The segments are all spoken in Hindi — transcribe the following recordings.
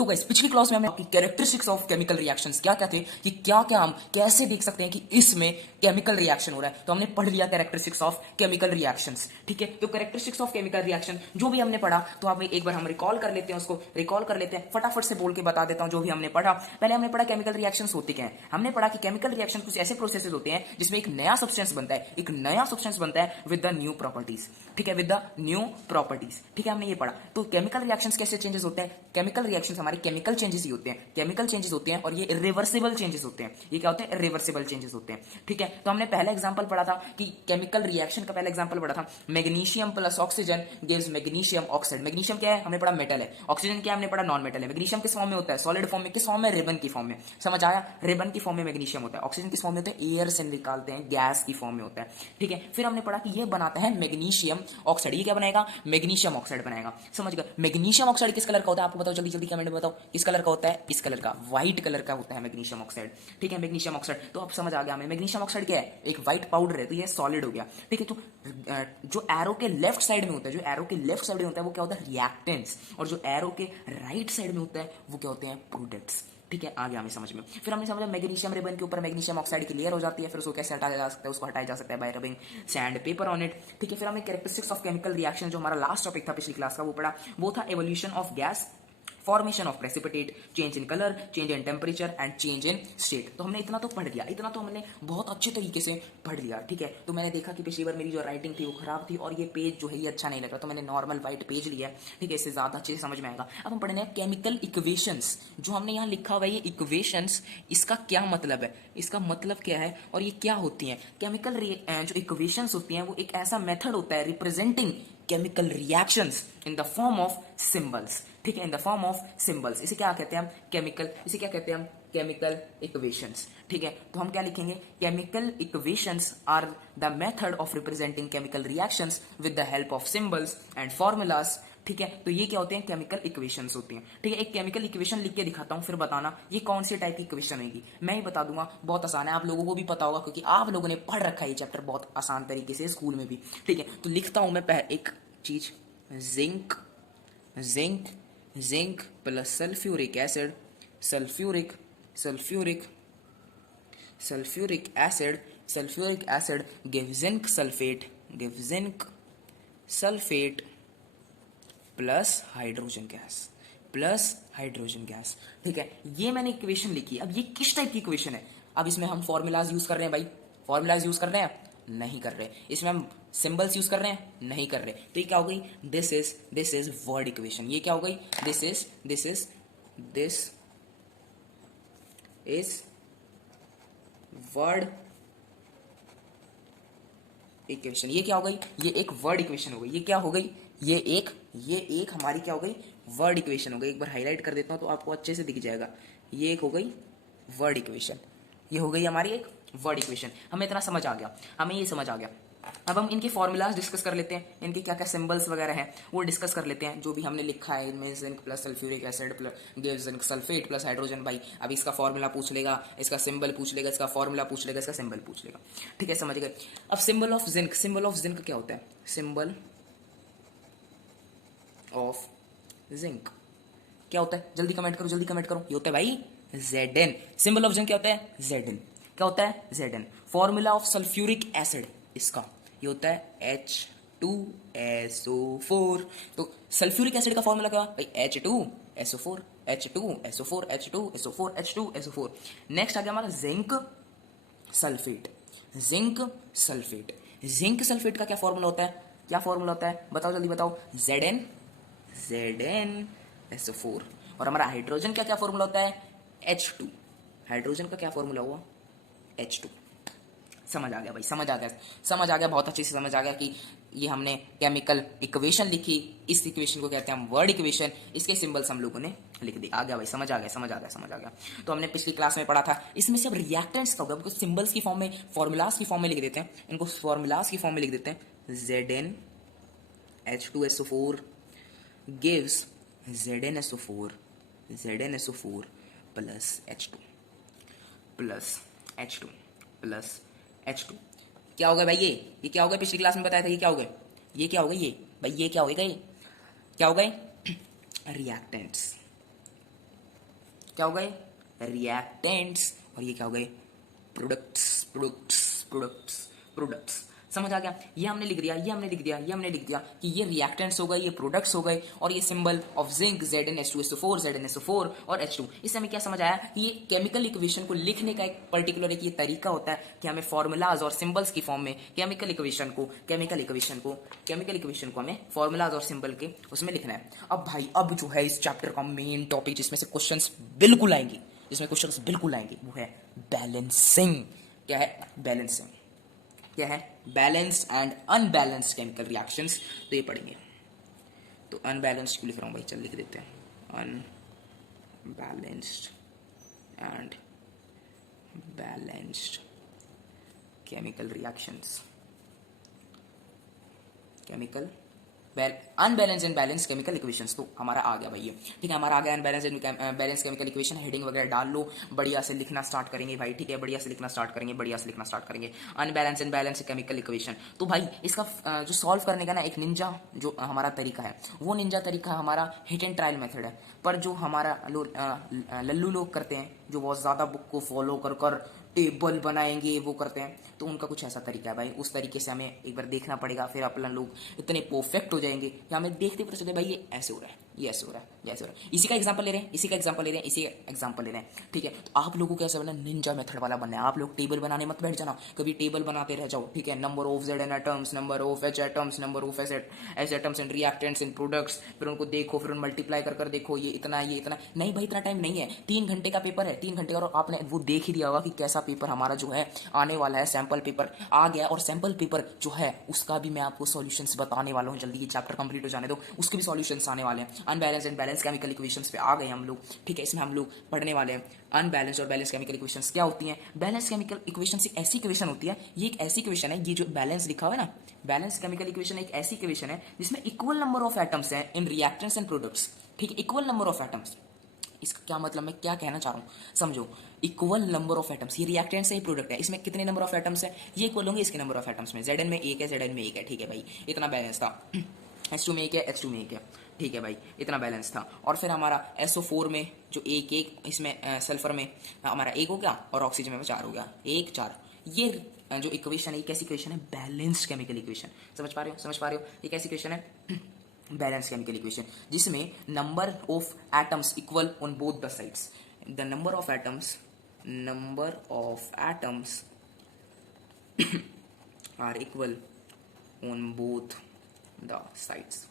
तो गाइस पिछली क्लास में हमने आपकी कैरेक्टरिस्टिक्स ऑफ केमिकल रिएक्शंस क्या क्या थे कि क्या क्या हम कैसे देख सकते हैं कि इसमें केमिकल रिएक्शन हो रहा है, तो हमने पढ़ लिया कैरेक्टरिस्टिक्स ऑफ केमिकल रिएक्शंस। ठीक है, तो कैरेक्टरिस्टिक्स ऑफ केमिकल रिएक्शन जो भी हमने पढ़ा, तो आप एक बार हम रिकॉल कर लेते हैं, उसको रिकॉल कर लेते हैं, फटाफट से बोल के बता देता हूं जो भी हमने पढ़ा। पहले हमने पढ़ा केमिकल रिएक्शंस होती क्या है। हमने पढ़ा कि केमिकल रिएक्शन कुछ ऐसे प्रोसेसेस होते हैं जिसमें एक नया सब्सटेंस बनता है, एक नया सब्सटेंस बनता है विद द न्यू प्रॉपर्टीज। ठीक है, विद द न्यू प्रॉपर्टीज। ठीक है, हमने ये पढ़ा। तो केमिकल रिएक्शंस कैसे चेंजेस होते हैं? केमिकल रिएक्शंस हमारे केमिकल चेंजेस ही होते हैं, केमिकल चेंजेस होते हैं, और ये इरिवर्सिबल चेंजेस होते हैं। ये क्या होते हैं? इरिवर्सिबल चेंजेस होते हैं। ठीक है, तो हमने पहला एग्जांपल पढ़ा था कि केमिकल रिएक्शन का पहला एग्जांपल पढ़ा था, magnesium plus oxygen gives magnesium oxide. Magnesium क्या है? हमने पढ़ा मेटल है। ऑक्सीजन क्या है? हमने पढ़ा नॉन मेटल है। मैग्नीशियम किस फॉर्म में होता है? सॉलिड फॉर्म में। किस फॉर्म में? रिबन की फॉर्म में। समझ आया? रिबन की फॉर्म में मैग्नीशियम होता है। ऑक्सीजन किस फॉर्म में होता है? एयर से निकालते हैं, गैस की फॉर्म में होता है। ठीक है, फिर हमने पढ़ा कि ये बनाता है मैग्नीशियम ऑक्साइड। ये क्या बनाएगा? मैग्नीशियम ऑक्साइड बनाएगा। समझ गए? मैग्नीशियम ऑक्साइड किस कलर का होता है? आपको बताओ, जल्दी जल्दी कमेंट में बताओ किस कलर का होता है? इस कलर का, व्हाइट कलर का होता है मैग्नीशियम ऑक्साइड। ठीक है, मैग्नीशियम ऑक्साइड तो अब समझ आ गया हमें। मैग्नीशियम ऑक्साइड क्या है? एक व्हाइट पाउडर है, तो ये सॉलिड हो गया। ठीक है, तो जो एरो के लेफ्ट साइड में होता है, जो एरो के लेफ्ट साइड में होता है वो क्या होता है? रिएक्टेंट्स। और जो एरो के राइट साइड में होता है वो क्या होते हैं? प्रोडक्ट्स। ठीक है, आ गया हमें समझ में। फिर हमने समझा मैग्नीशियम रिबन के ऊपर मैग्नीशियम ऑक्साइड की लेयर हो जाती है, फिर उसको कैसे हटाया जा सकता है? उसको हटाया जा सकता है bye rubbing sand paper on it. ठीक है, फिर हमने कैरेक्टरिस्टिक्स ऑफ केमिकल रिएक्शन, जो हमारा लास्ट टॉपिक था पिछली क्लास का, वो पढ़ा। वो था evolution of gas, formation of precipitate, change in colour, change in temperature and change in state. तो हमने इतना तो पढ़ लिया, इतना तो हमने बहुत अच्छे तरीके से पढ़ लिया। ठीक है, तो मैंने देखा कि पिछली बार मेरी जो राइटिंग थी वो खराब थी और ये पेज जो है ये अच्छा नहीं लगा, तो मैंने नॉर्मल व्हाइट पेज लिया। ठीक है, इससे ज्यादा अच्छे से समझ में आएगा। अब हम पढ़ने हैं केमिकल इक्वेशंस। जो हमने यहाँ लिखा हुआ है ये इक्वेशंस, इसका क्या मतलब है, इसका मतलब क्या है और ये क्या होती हैं? केमिकल जो इक्वेशंस होती हैं वो एक ऐसा मेथड होता है representing chemical reactions in the form of symbols. ठीक है, in the form of symbols. इसे क्या कहते हैं हम? केमिकल। इसे क्या कहते हैं हम? Chemical equations. ठीक है, तो हम क्या लिखेंगे? Chemical equations are the method of representing chemical reactions with the help of symbols and formulas. ठीक है, तो ये क्या होते हैं? केमिकल इक्वेशंस होती हैं। ठीक है, एक केमिकल इक्वेशन लिख के दिखाता हूं, फिर बताना ये कौन सी टाइप की इक्वेशन होगी। मैं ही बता दूंगा, बहुत आसान है, आप लोगों को भी पता होगा क्योंकि आप लोगों ने पढ़ रखा है ये चैप्टर बहुत आसान तरीके से स्कूल में भी। ठीक है, तो लिखता हूं मैं एक चीज, zinc zinc zinc plus sulphuric acid, sulphuric sulphuric sulphuric acid give zinc sulphate plus hydrogen gas. ठीक है, ये मैंने इक्वेशन लिखी। अब ये किस टाइप की इक्वेशन है? अब इसमें हम फॉर्मूलाज यूज कर रहे हैं भाई, फॉर्मूलाज यूज कर रहे हैं? नहीं कर रहे। इसमें हम सिंबल्स यूज कर रहे हैं? नहीं कर रहे। तो ये क्या हो गई? This is word equation. ये क्या हो गई? This is word equation. ये क्या हो गई? ये एक वर्ड इक्वेशन हो गई। ये क्या हो गई? ये एक हमारी क्या हो गई? वर्ड इक्वेशन हो गई। एक बार हाईलाइट कर देता हूं तो आपको अच्छे से दिख जाएगा। ये एक हो गई वर्ड इक्वेशन, ये हो गई हमारी एक वर्ड इक्वेशन। हमें इतना समझ आ गया, हमें ये समझ आ गया। अब हम इनके फॉर्मूलाज डिस्कस कर लेते हैं, इनके क्या क्या सिंबल्स वगैरह हैं वो डिस्कस कर लेते हैं, जो भी हमने लिखा है इनमें। Zinc plus sulphuric acid gives zinc sulphate plus hydrogen. भाई अब इसका फॉर्मूला पूछ लेगा, इसका सिंबल पूछ लेगा, इसका फॉर्मूला पूछ लेगा, इसका सिंबल पूछ लेगा। ठीक है, समझ गए। अब सिंबल ऑफ जिंक क्या होता है? सिंबल ऑफ जिंक क्या होता है? जल्दी कमेंट करो, जल्दी कमेंट करो। ये होता है भाई Zn। सिंबल ऑफ जिंक क्या होता है? Zn। क्या होता है? Zn। Formula of sulphuric acid, इसका ये होता है H2SO4। तो सल्फ्यूरिक एसिड का फॉर्मूला क्या भाई? H2SO4 H2SO4 H2SO4 H2SO4। Next आ गया हमारा जिंक सल्फेट। जिंक सल्फेट का क्या फॉर्मूला होता है? क्या फॉर्मूला होता है? बताओ, जल्दी बताओ। ZnSO4। और हमारा हाइड्रोजन का क्या फॉर्मूला होता है? H2। हाइड्रोजन का क्या फॉर्मूला हुआ? H2। समझ आ गया भाई, समझ आ गया, बहुत अच्छे से समझ आ गया कि ये हमने केमिकल इक्वेशन लिखी, इस इक्वेशन को कहते हैं हम वर्ड इक्वेशन, इसके सिंबल्स हम लोगों ने लिख दिए। आ गया भाई, समझ आ गया। तो हमने पिछली क्लास में पढ़ा था, इसमें से अब रिएक्टेंट्स का होगा, उनको सिंबल्स की फॉर्म में, फॉर्मूलाज की फॉर्म में लिख देते हैं, इनको फॉर्मूलाज की फॉर्म में लिख देते हैं। ZnH2SO4 gives ZnSO4 plus H2 क्या होगा भाई? ये क्या होगा? पिछली क्लास में बताया था ये क्या होगा? ये क्या होगा? ये भाई ये क्या होगा? ये क्या होगा? रिएक्टेंट्स। क्या हो गए, रिएक्टेंट्स, और ये क्या हो गए, प्रोडक्ट्स प्रोडक्ट्स प्रोडक्ट्स प्रोडक्ट्स। समझ आ गया, ये हमने लिख दिया, ये हमने लिख दिया, ये हमने लिख दिया कि ये रिएक्टेंट्स हो गए, ये प्रोडक्ट्स हो गए, और ये symbol of zinc ZnH2SO4 ZnSO4 और H2। इससे हमें क्या समझ आया कि ये केमिकल इक्वेशन को लिखने का एक पर्टिकुलर एक ये तरीका होता है कि हमें फॉर्मूलाज और सिंबल्स की फॉर्म में केमिकल इक्वेशन को हमें फॉर्मूलाज और सिंबल के उसमें लिखना है। अब भाई, अब जो है इस चैप्टर का मेन टॉपिक जिसमें से क्वेश्चंस बिल्कुल आएंगे, वो है बैलेंसिंग। क्या है, बैलेंसिंग। क्या है, balanced and unbalanced chemical reactions. तो ये पढ़ेंगे। तो अनबैलेंस्ड क्यों लिख रहा हूँ भाई, चल लिख देते हैं, unbalanced and balanced chemical reactions, unbalance and balance chemical equations. तो हमारा आ गया भाई ये, ठीक है, हमारा आ गया unbalance and balance chemical equation. Heading वगैरह डाल लो, बढ़िया से लिखना स्टार्ट करेंगे भाई, ठीक है, बढ़िया से लिखना स्टार्ट करेंगे unbalance and balance chemical equation. तो भाई इसका जो सॉल्व करने का ना एक निंजा जो हमारा तरीका है, वो निंजा तरीका हमारा हिट एंड ट्रायल मेथड है। पर जो हमारा लल्लू लोग करते हैं, जो बहुत ज्यादा बुक को फॉलो कर टेबल बनाएंगे, वो करते हैं, तो उनका कुछ ऐसा तरीका है भाई। उस तरीके से हमें एक बार देखना पड़ेगा, फिर अपन लोग इतने परफेक्ट हो जाएंगे कि हमें देखते पता चलते भाई ये ऐसे हो रहा है, ये ऐसे हो रहा है, ये ऐसे हो रहा है। इसी का एग्जांपल ले रहे हैं, ठीक है। तो आप लोगों को कैसे बनना, निंजा मेथड वाला बनना है। आप लोग टेबल बनाने मत बैठ जाना, कभी टेबल बनाते रह जाओ, ठीक है। Number of Zn atoms, number of H atoms, number of S atoms and reactants in products, फिर उनको देखो, फिर मल्टीप्लाई कर देखो ये इतना नहीं भाई, इतना टाइम नहीं है। 3 घंटे का पेपर है, 3 घंटे का, और आपने वो देख ही दिया होगा कि कैसा पेपर हमारा जो है आने वाला है। सैंपल पेपर आ गया, और सैंपल पेपर जो है उसका भी मैं आपको सॉल्यूशंस बताने वाला हूँ जल्दी। ये चैप्टर कंप्लीट हो जाने दो, उसके भी सॉल्यूशंस आने वाले हैं। Unbalance and balance chemical equations पे आ गए हम लोग, ठीक है। इसमें हम लोग पढ़ने वाले हैं अनबैलेंस और बैलेंस केमिकल इक्वेशंस क्या होती हैं। बैलेंस केमिकल इक्वेशंस एक ऐसी इक्वेशन होती है, ये एक ऐसी इक्वेशन है, ये जो बैलेंस लिखा हुआ है ना, बैलेंस केमिकल इक्वेशन एक ऐसी इक्वेशन है जिसमें इक्वल नंबर ऑफ एटम्स हैं इन रिएक्टेंट्स एंड प्रोडक्ट्स, ठीक है। इक्वल नंबर ऑफ एटम्स, इसका क्या मतलब, मैं क्या कहना चाह रहा हूँ समझो। इक्वल नंबर ऑफ एटम्स, ये रिएक्टेंट से ही प्रोडक्ट है, इसमें कितने नंबर ऑफ एटम्स है, ये इक्वल होंगे इसके नंबर ऑफ एटम्स में। Zn में 1 है, Zn में 1 है, ठीक है भाई, इतना बैलेंस था। H2 में 1 है, H2 में 1 है, ठीक है भाई, इतना बैलेंस था। और फिर हमारा SO4 में जो 1 इसमें सल्फर में हमारा 1 हो गया, और ऑक्सीजन में 4 हो गया, 1 4। ये जो इक्वेशन है, कैसी इक्वेशन है, बैलेंस्ड केमिकल इक्वेशन। समझ पा रहे हो, ये कैसी इक्वेशन है, बैलेंस केमिकल इक्वेशन, जिसमें number of atoms equal on both the sides. The number of atoms are equal on both the sides.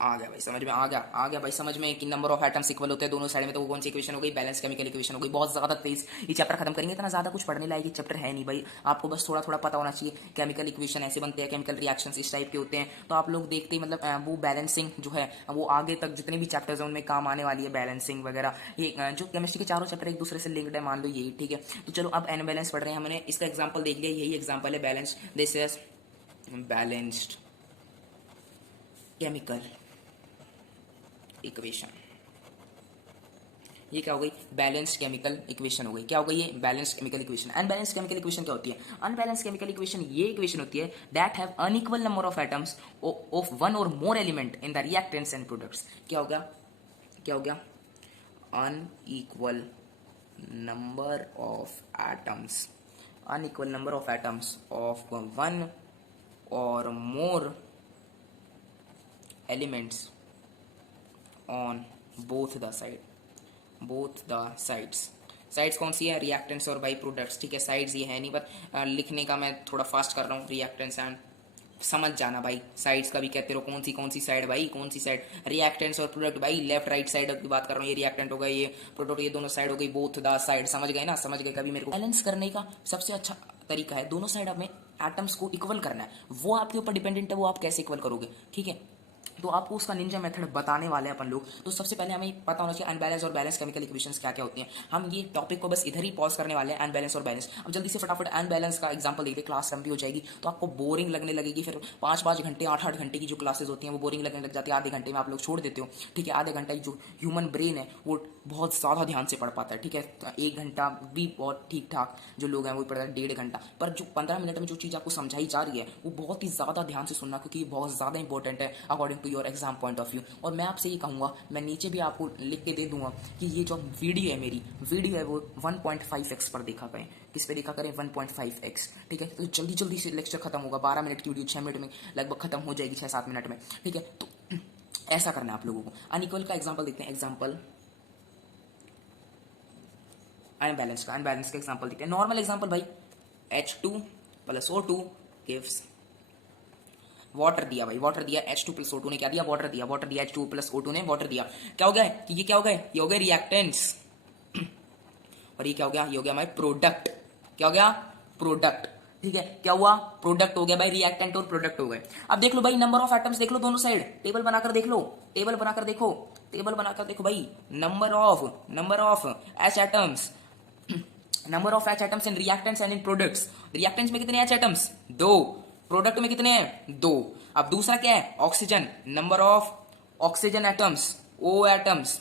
आ गया भाई समझ में, आ गया भाई समझ में कि नंबर ऑफ एटम्स इक्वल होते हैं दोनों साइड में। तो वो कौन सी इक्वेशन हो गई, बैलेंस केमिकल इक्वेशन हो गई। बहुत ज्यादा तेज ये चैप्टर खत्म करेंगे, इतना ज्यादा कुछ पढ़ने लायक ये चैप्टर है नहीं भाई। आपको बस थोड़ा थोड़ा पता होना चाहिए, केमिकल इक्वेशन ऐसे बनते हैं, केमिकल रिएक्शंस इस टाइप के होते हैं। तो आप लोग देखते ही मतलब वो बैलेंसिंग जो है वो आगे तक जितने भी चैप्टर्स हैं उनमें काम आने वाली है, बैलेंसिंग वगैरह। ये जो केमिस्ट्री के चारों चैप्टर एक दूसरे से लिंक्ड है, मान लो यही, ठीक है। तो चलो अब अनबैलेंस पढ़ रहे हैं, हमने इसका एग्जाम्पल देख लिया, यही एग्जाम्पल है balance. This is balanced chemical equation. ये क्या हो गई, बैलेंस्ड केमिकल इक्वेशन हो गई। क्या हो गई ये, balanced chemical equation. Unbalanced chemical equation क्या होती है, अनबैलेंस्ड केमिकल इक्वेशन ये इक्वेशन होती है that have unequal number of atoms of one और more element in the reactants and products. क्या हो गया, unequal number of atoms of one और more elements on both the sides कौन सी है, रिएक्टेंट्स और बाई प्रोडक्ट्स, ठीक है। साइड्स ये है नहीं, पर लिखने का मैं थोड़ा फास्ट कर रहा हूँ। रिएक्टेंट्स एंड, समझ जाना भाई, साइड्स का भी कहते रहो, कौन सी साइड भाई, कौन सी साइड, रिएक्टेंट्स और प्रोडक्ट भाई, लेफ्ट राइट साइड की बात कर रहा हूँ। ये रिएक्टेंट हो गए, ये प्रोडक्ट, ये दोनों साइड हो गई, बोथ द साइड। समझ गए ना, समझ गए। कभी मेरे को बैलेंस करने का सबसे अच्छा तरीका है दोनों साइड में एटम्स को इक्वल करना है। वो आपके ऊपर डिपेंडेंट है, वो आप कैसे इक्वल करोगे, ठीक है। तो आपको उसका निंजा मेथड बताने वाले हैं अपन लोग। तो सबसे पहले हमें पता होना चाहिए अनबैलेंस और बैलेंस केमिकल इक्वेशंस क्या क्या होती हैं। हम ये टॉपिक को बस इधर ही पॉज करने वाले हैं, अनबैलेंस और बैलेंस। अब जल्दी से फटाफट अनबैलेंस का एग्जांपल देखते, क्लास लंबी हो जाएगी तो आपको बोरिंग लगने लगेगी। फिर 5-5 घंटे 8-8 घंटे की जो क्लासेस होती हैं वो बोरिंग लगने लग जाती है, आधे घंटे में आप लोग छोड़ देते हो, ठीक है। आधे घंटा जो ह्यूमन ब्रेन है वो बहुत ज़्यादा ध्यान से पढ़ पाता है, ठीक है। 1 घंटा भी बहुत ठीक ठाक जो लोग हैं वो पढ़ता है 1.5 घंटा। पर जो 15 मिनट में जो चीज़ आपको समझाई जा रही है वो बहुत ही ज़्यादा ध्यान से सुनना, क्योंकि बहुत ज़्यादा इंपॉर्टेंट है according according to your exam point of view. और मैं आपसे ये कहूंगा, मैं नीचे भी आपको लिख के दे दूंगा कि ये जो वीडियो है मेरी वीडियो है वो 1.5x पर देखा करें। किस पे देखा करें? 1.5x। ठीक है, तो जल्दी जल्दी से लेक्चर खत्म होगा। 12 मिनट की वीडियो 6 मिनट में लगभग खत्म हो जाएगी, 6-7 मिनट में। ठीक है, तो ऐसा करना है आप लोगों को। अनइक्वल का एग्जाम्पल देखते हैं। एग्जाम्पल अनबैलेंस का एग्जांपल देखते हैं। नॉर्मल एग्जांपल भाई, H2 plus O2 gives water दिया भाई, वाटर दिया। H2 प्लस O2 ने क्या दिया? वाटर दिया। वाटर दिया H2 प्लस O2 ने वाटर दिया। क्या हो गया है कि ये क्या हो गए? ये हो गए रिएक्टेंट्स। और ये क्या हो गया? ये हो गया हमारे प्रोडक्ट। क्या हो गया? प्रोडक्ट। ठीक है, क्या हुआ? प्रोडक्ट हो गया भाई। रिएक्टेंट और प्रोडक्ट हो गए। अब देख लो भाई, नंबर ऑफ एटम्स देख लो दोनों साइड। टेबल बनाकर देख लो, टेबल बनाकर देखो, टेबल बनाकर देखो भाई। Number of H atoms, number of H atoms in reactants and in products. Reactants में कितने H एटम्स? 2। प्रोडक्ट में कितने हैं? 2। अब दूसरा क्या है? Oxygen. Number of oxygen atoms, O atoms.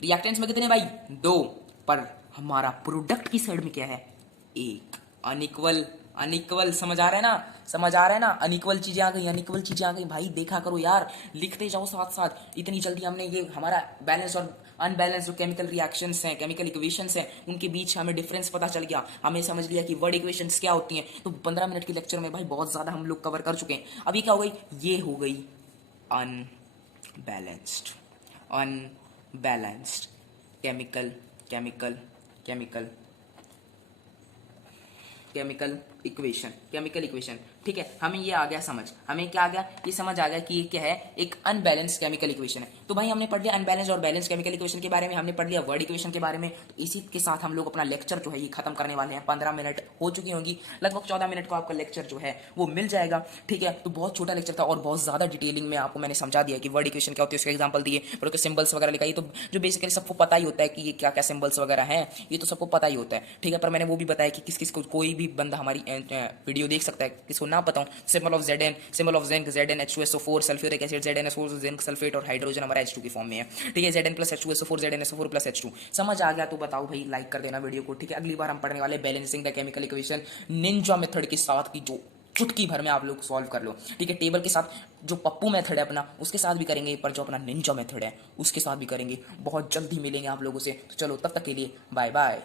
Reactants में कितने भाई? 2। पर हमारा प्रोडक्ट की साइड में क्या है? 1। अनइक्वल समझ आ रहा है ना? अनइक्वल चीजें आ गई भाई। देखा करो यार, लिखते जाओ साथ साथ। इतनी जल्दी हमने ये हमारा बैलेंस और अनबैलेंस जो केमिकल रिएक्शंस हैं, केमिकल इक्वेशंस हैं, उनके बीच हमें डिफरेंस पता चल गया। हमें समझ लिया कि वर्ड इक्वेशंस क्या होती हैं। तो 15 मिनट के लेक्चर में भाई बहुत ज्यादा हम लोग कवर कर चुके हैं। अभी क्या हो गई? ये हो गई अनबैलेंस्ड केमिकल इक्वेशन। ठीक है, हमें ये आ गया समझ। हमें क्या आ गया? ये समझ आ गया कि ये क्या है? एक अनबैलेंस केमिकल इक्वेशन है। तो भाई हमने पढ़ लिया अनबैलेंस और बैलेंस केमिकल इक्वेशन के बारे में, हमने पढ़ लिया वर्ड इक्वेशन के बारे में। तो इसी के साथ हम लोग अपना लेक्चर जो है ये खत्म करने वाले हैं। 15 मिनट हो चुकी होंगी, लगभग 14 मिनट का आपका लेक्चर जो है वो मिल जाएगा। ठीक है, तो बहुत छोटा लेक्चर था और बहुत ज्यादा डिटेलिंग में आपको मैंने समझा दिया कि वर्ड इक्वेशन क्या होती है, उसके एग्जाम्पल दिए और उसके सिंबल्स वगैरह लिखाई। तो जो बेसिकली सबको पता ही होता है कि ये क्या क्या सिंबल्स वगैरह हैं, ये तो सबको पता ही होता है। ठीक है, पर मैंने वो भी बताया कि किस किस को कोई भी बंदा हमारी वीडियो देख सकता है, किसको ना पता हो। Symbol of Zn, symbol of zinc ZnH2SO4, sulphuric acid ZnSO4, zinc sulphate और हाइड्रोजन हमारा H2 की फॉर्म में है। ठीक है, Zn plus H2SO4, ZnSO4 plus H2। समझ आ गया तो बताओ भाई, लाइक कर देना वीडियो को। ठीक है, अगली बार हम पढ़ने वाले balancing the chemical equation Ninja method के साथ की, जो चुटकी भर में आप लोग सॉल्व कर लो। ठीक है, टेबल के साथ जो पप्पू मेथड है अपना, उसके साथ भी करेंगे, पर जो अपना निंजा मेथड है उसके साथ भी करेंगे। बहुत जल्दी मिलेंगे आप लोगों से। तो चलो, तब तक के लिए बाय बाय।